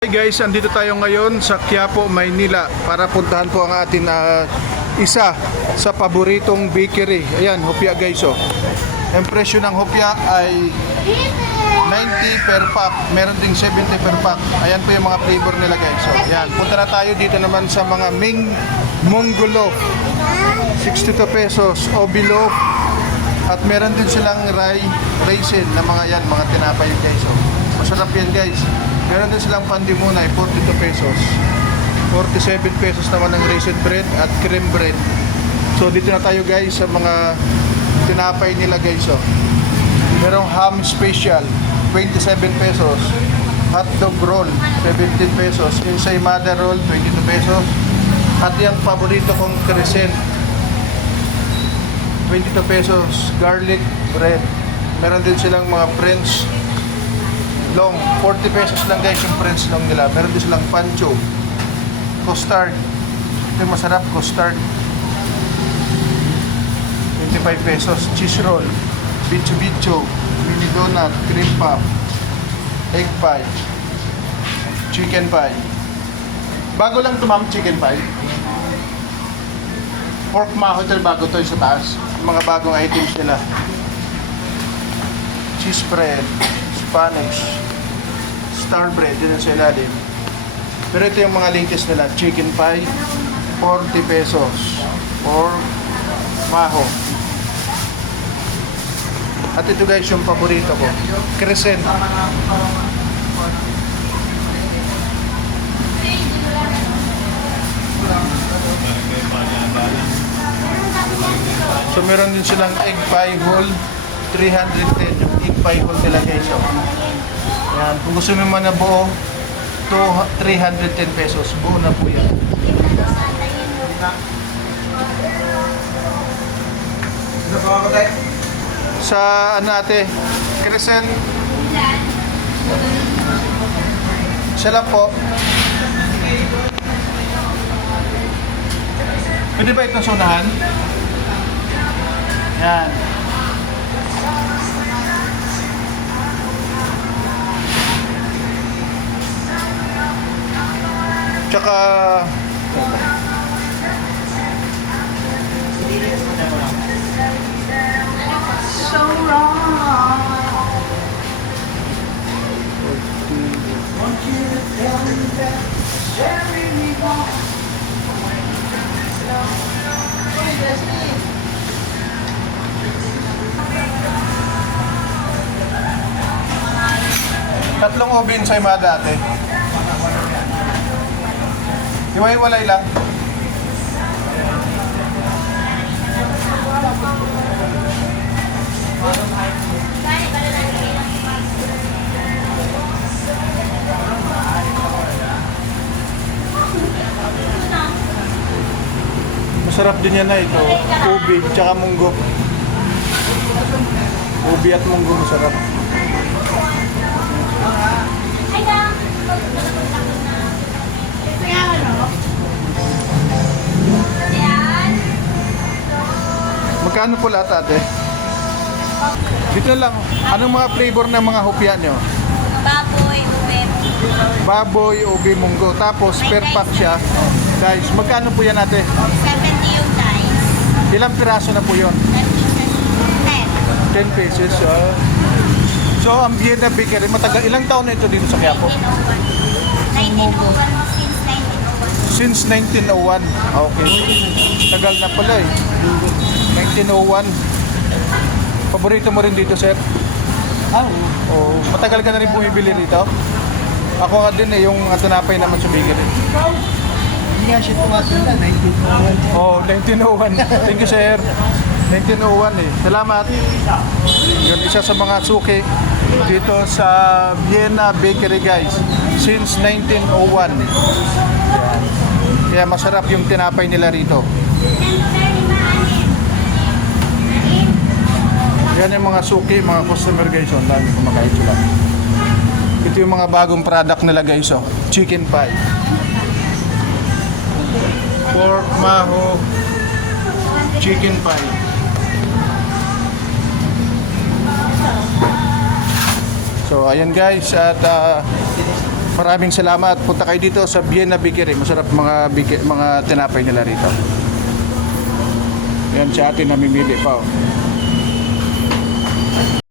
Hi guys, andito tayo ngayon sa Quiapo, Maynila para puntahan po ang atin isa sa paboritong bakery. Ayan, hopya guys oh. Ang presyo ng hopya ay 90 per pack, meron ding 70 per pack. Ayan po yung mga flavor nila guys. So, ayan, punta na tayo dito naman sa mga Munggo Loaf. 62 pesos, Obi Loaf. At meron din silang raisin na mga yan, mga tinapay guys. So, masarap yan guys. Meron din silang pandimunay, 42 pesos. 47 pesos naman ang raisin bread at cream bread. So dito na tayo guys sa mga tinapay nila guys. So, merong ham special, 27 pesos. Hotdog roll, 17 pesos. Ensaymada roll, 22 pesos. At yung paborito kong crescent, 22 pesos. Garlic bread. Meron din silang mga French long, 40 pesos lang guys yung French long nila. Meron din silang pancho, custard. Ito yung masarap, custard, 25 pesos. Cheese roll, bicho, mini donut, cream puff, egg pie, chicken pie. Bago lang ito ma'am, chicken pie. Pork mahotel, bago to sa taas. Mga bagong items nila. Cheese bread, Spanish, star bread, din sa ilalim. Pero ito yung mga latest nila, chicken pie, 40 pesos, or maho. At ito guys yung paborito ko, crescent. So meron din silang egg pie whole, 310 yung egg pie whole nila guys. So, yan. Kung gusto mo man na buo, 310 pesos. Buo na po yan. Sa ano ate, crescent, siya lang po. Pwede ba itong sunahan? Yan. Tsaka So wrong. Want you to tell me that you're really wrong. tatlong obin sa ima dati. Hiwa-hiwalay lang. Masarap din yan na ito. Ubi, tsaka munggo. Ubi at munggo masarap. Magkano po lahat ate? Dito lang. Anong mga flavor ng mga hopya nyo? Baboy, ube, Baboy, ubi, munggo. Tapos per pack siya. Guys, magkano po yan ate? 70 yung guys. Ilang piraso na po yun? 10 pesos. So, ang Vienna Bakery, matagal. Ilang taon na ito dito sa Quiapo? 1901 since 1901. Since 1901. Okay. Tagal na pala eh. 1901. Paborito mo rin dito, sir? Oh, matagal ka na rin bumibili rito? Ako nga din eh, yung tinapay naman sa bakery. Hindi nga siya tumatanda, 1901. Oh, 1901. Thank you, sir. 1901 eh. Salamat. Yun, isa sa mga suki dito sa Vienna Bakery, guys. Since 1901. Yan. Kaya masarap yung tinapay nila rito. Yan yung mga suki, mga customer guys. Oh, dami kumakain sila. Ito yung mga bagong product nila guys. Oh. Chicken pie, pork maho, chicken pie. So ayan guys, at Maraming salamat. Punta kayo dito sa Vienna Bakery. Masarap mga tinapay nila rito. Yan si ate namimili pa. Oh.